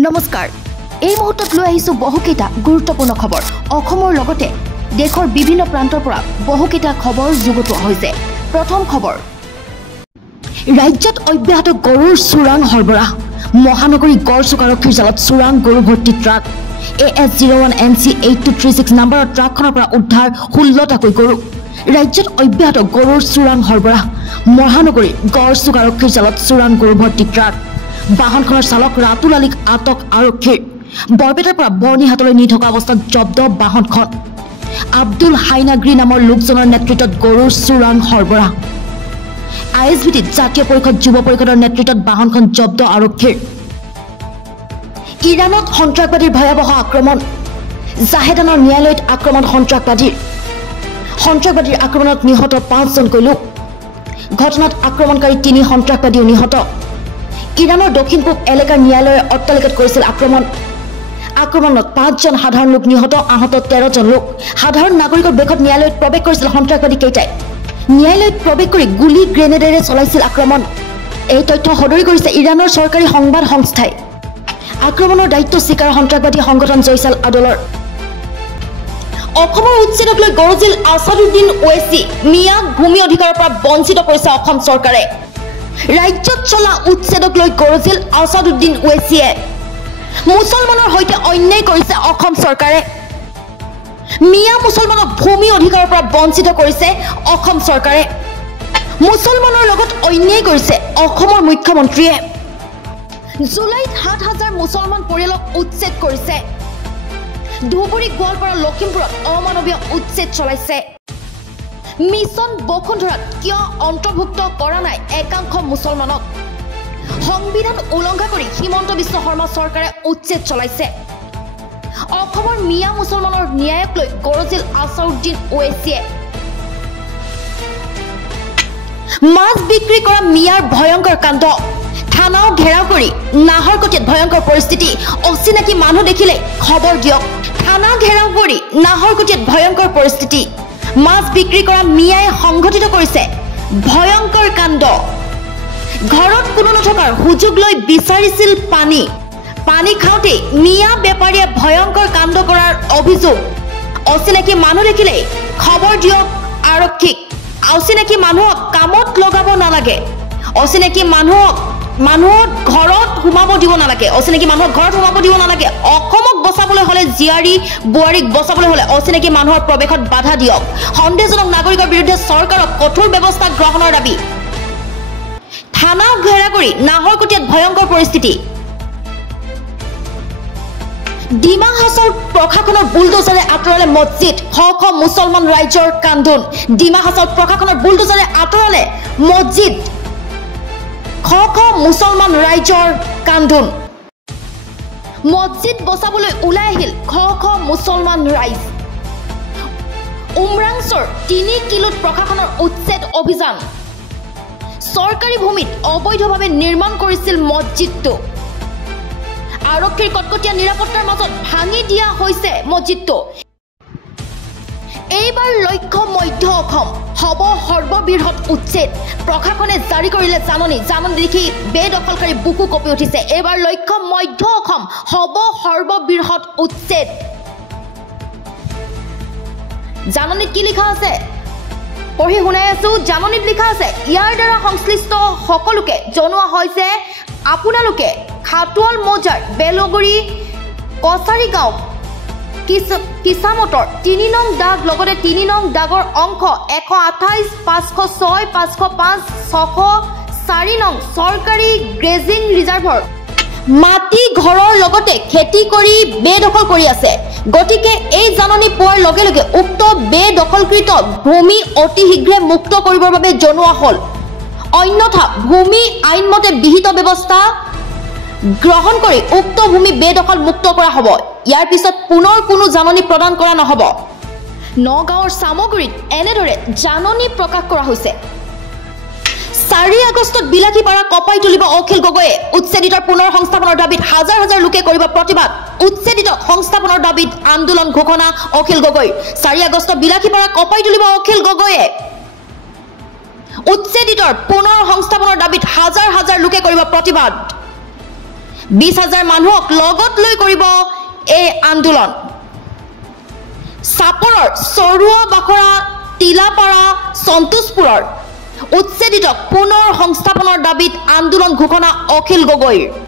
নমস্কাৰ এই মুহূৰ্তত লৈ আহিছো বহুকেইটা গুৰুত্বপূৰ্ণ খবৰ অসমৰ লগতে দেশৰ বিভিন্ন প্ৰান্তৰ পৰা বহুকেইটা খবৰ যুগুতোৱা হৈছে প্ৰথম খবৰ ৰাজ্যত অব্যাহত গৰুৰ চোৰাং সৰবৰাহ মহানগৰী গড় চুকাৰক্ষীৰ জালত চোৰাং গৰু ভৰ্তি ট্ৰাক AS01 NC 8236 নম্বৰৰ ট্ৰাকখনৰ পৰা উদ্ধাৰ 16টাকৈ গৰু ৰাজ্যত অব্যাহত গৰুৰ চোৰাং সৰবৰাহ মহানগৰী গড় চুকাৰক্ষীৰ জালত চোৰাং গৰু ভৰ্তি ট্ৰাক বাহনখনৰ চালক ৰাতুল আলীক আটক আৰক্ষীৰ বৰপেটাৰ পৰা বৰ্ণিহাটলৈ নি থকা অৱস্থাত জব্দ বাহনখন আব্দুল হাইনাগ্ৰী নামৰ লোকজনৰ নেতৃত্বত গৰুৰ চোৰাং সৰবৰাহ ISBT জাতীয় পৰিষদ যুৱ পৰিষদৰ নেতৃত্বত বাহনখন জব্দ আৰক্ষীৰ ইৰাণত সন্ত্ৰাসবাদীৰ ভয়াবহ আক্ৰমণ জাহেদানৰ ন্যায়ালয়ত আক্ৰমণ সন্ত্ৰাসবাদীৰ আক্ৰমণত নিহত 5জনকৈ লোক ঘটনাত আক্ৰমণকাৰী 3 সন্ত্ৰাসবাদীও নিহত ইৰাণৰ দক্ষিণ পূব এলেকাৰ ন্যায়ালয়ে অট্টালিকাত কৰিছিল আক্ৰমণত 5জন সাধাৰণ লোক নিহত আহত 13জন লোক সাধাৰণ নাগৰিকৰ বেগত ন্যায়ালয়ত প্ৰৱেশ কৰিছিল সন্ত্ৰাসবাদী কেইটাই ন্যায়ালয়ত প্ৰৱেশ কৰি গুলি গ্ৰেনেডেৰে চলাইছিল আক্ৰমণ এই তথ্য সদৰি কৰিছে ইৰাণৰ চৰকাৰী সংবাদ সংস্থাই আক্ৰমণৰ দায়িত্ব স্বীকাৰ সন্ত্ৰাসবাদী সংগঠন জয়সাল আদলৰ অসমৰ উচ্ছেদক লৈ গৰজিল আছাদুদ্দিন ওৱেচি মিয়াক ভূমি অধিকাৰৰ পৰা বঞ্চিত কৰিছে অসম চৰকাৰে ৰাজ্যত চলা উচ্ছেদক লৈ গৰজিল আছাদুদ্দিন ওৱেচিয়ে মুছলমানৰ সৈতে অন্যায় কৰিছে অসম চৰকাৰে মিয়া মুছলমানক ভূমি অধিকাৰৰ পৰা বঞ্চিত কৰিছে অসম চৰকাৰে মুছলমানৰ লগত অন্যায় কৰিছে অসমৰ মুখ্যমন্ত্ৰীয়ে জুলাইত 7,000 মুছলমান পৰিয়ালক উচ্ছেদ কৰিছে ধুবুৰী গোৱালপাৰা লখিমপুৰত অমানৱীয় উচ্ছেদ চলাইছে মিছন বসুন্ধৰাত কিয় অন্তৰ্ভুক্ত কৰা নাই একাংশ মুছলমানক সংবিধান উলংঘা কৰি হিমন্ত বিশ্ব শৰ্মা চৰকাৰে উচ্ছেদ চলাইছে অসমৰ মিয়া মুছলমানৰ ন্যায়ক লৈ গৰজিল আছাদুদ্দিন ওৱেচিয়ে মাছ বিক্ৰী কৰা মিয়াৰ ভয়ংকৰ কাণ্ড থানাও ঘেৰাও কৰি নাহৰকটীয়াত ভয়ংকৰ পৰিস্থিতি অচিনাকি মানুহ দেখিলে খবৰ দিয়ক থানা ঘেৰাও কৰি নাহৰকটীয়াত ভয়ংকৰ পৰিস্থিতি মাছ বিক্ৰী কৰা মিয়াই সংঘটিত কৰিছে ভয়ংকৰ কাণ্ড ঘৰত কোনো নথকাৰ সুযোগ লৈ বিচাৰিছিল পানী খাওঁতে মিয়া বেপাৰীয়ে ভয়ংকৰ কাণ্ড কৰাৰ অভিযোগ অচিনাকি মানুহ দেখিলে খবৰ দিয়ক আৰক্ষীক অচিনাকি মানুহক কামত লগাব নালাগে অচিনাকি মানুহক ঘৰত সোমাব দিব নালাগে অসমক বচাবলৈ হলে জীয়াৰী বুৱাৰীক বচাবলৈ হলে অচিনাকি মানুহৰ প্ৰৱেশত বাধা দিয়ক সন্দেহজনক নাগৰিকৰ বিৰুদ্ধে চৰকাৰক কঠোৰ ব্যৱস্থা গ্ৰহণৰ দাবী থানা ঘেৰা কৰি নাহৰকটীয়াত ভয়ংকৰ পৰিস্থিতি ডিমা হাছাওৰ প্ৰশাসনৰ বুলডোজাৰে আঁতৰালে মছজিদ শ মুছলমান ৰাইজৰ কান্দোন ডিমা হাছাওৰ প্ৰশাসনৰ বুলডোজাৰে আঁতৰালে মছজিদ শ মুছলমান ৰাইজৰ কান্দোন মছজিদ বচাবলৈ ওলাই আহিল শ মুছলমান ৰাইজ উমৰাংছৰ 3 কিলোত প্ৰশাসনৰ উচ্ছেদ অভিযান চৰকাৰী ভূমিত অবৈধভাৱে নিৰ্মাণ কৰিছিল মছজিদটো আৰক্ষীৰ কটকটীয়া নিৰাপত্তাৰ মাজত ভাঙি দিয়া হৈছে মছজিদটো এইবাৰ লক্ষ্য মধ্য অসম হব সৰ্ববৃহৎ উচ্ছেদ প্ৰশাসনে জাৰি কৰিলে জাননী দেখি বেদখলকাৰী বুকু কঁপি উঠিছে এইবাৰ লক্ষ্য মধ্য অসম হব সৰ্ববৃহৎ উচ্ছেদ জাননীত কি লিখা আছে পঢ়ি শুনাই আছো জাননীত লিখা আছে ইয়াৰ দ্বাৰা সংশ্লিষ্ট সকলোকে জনোৱা হৈছে আপোনালোকে খাটুৱাল মৌজাৰ বেলগুৰি কছাৰী গাঁও কিসামতৰ 3 নং দাগ লগতে 3 নং দাগৰ অংশ 128 506 505 604 নং চৰকাৰী গ্ৰেজিং ৰিজাৰ্ভৰ মাটি ঘৰৰ লগতে খেতি কৰি বেদখল কৰি আছে গতিকে এই জাননী পোৱাৰ লগে লগে উক্ত বেদখলকৃত ভূমি অতি শীঘ্ৰে মুক্ত কৰিবৰ বাবে জনোৱা হ'ল অন্যথা ভূমি আইনমতে বিহিত ব্যৱস্থা গ্ৰহণ কৰি উক্ত ভূমি বেদখল মুক্ত কৰা হ'ব ইয়াৰ পিছত পুনৰ কোনো জাননী প্ৰদান কৰা নহ'ব নগাঁৱৰ সামগুৰিত এনেদৰে জাননী প্ৰকাশ কৰা হৈছে 4 আগষ্টত বিলাসীপাৰা কপাই তুলিব অখিল গগৈয়ে উচ্ছেদিত পুনৰ সংস্থাপনৰ দাবীত হাজাৰ হাজাৰ লোকে কৰিব প্ৰতিবাদ উচ্ছেদিত সংস্থাপনৰ দাবীত আন্দোলন ঘোষণা অখিল গগৈ 4 আগষ্ট বিলাসীপাৰা কপাই তুলিব অখিল গগৈয়ে উচ্ছেদিত পুনৰ সংস্থাপনৰ দাবীত হাজাৰ হাজাৰ লোকে কৰিব প্ৰতিবাদ 20,000 মানুহক লগত লৈ কৰিব এই আন্দোলন। চাপৰৰ চৰুৱা বাখৰা তিলাপাৰা সন্তোষপুৰৰ উচ্ছেদিতক পুনৰ সংস্থাপনৰ দাবীত আন্দোলন ঘোষণা অখিল গগৈৰ।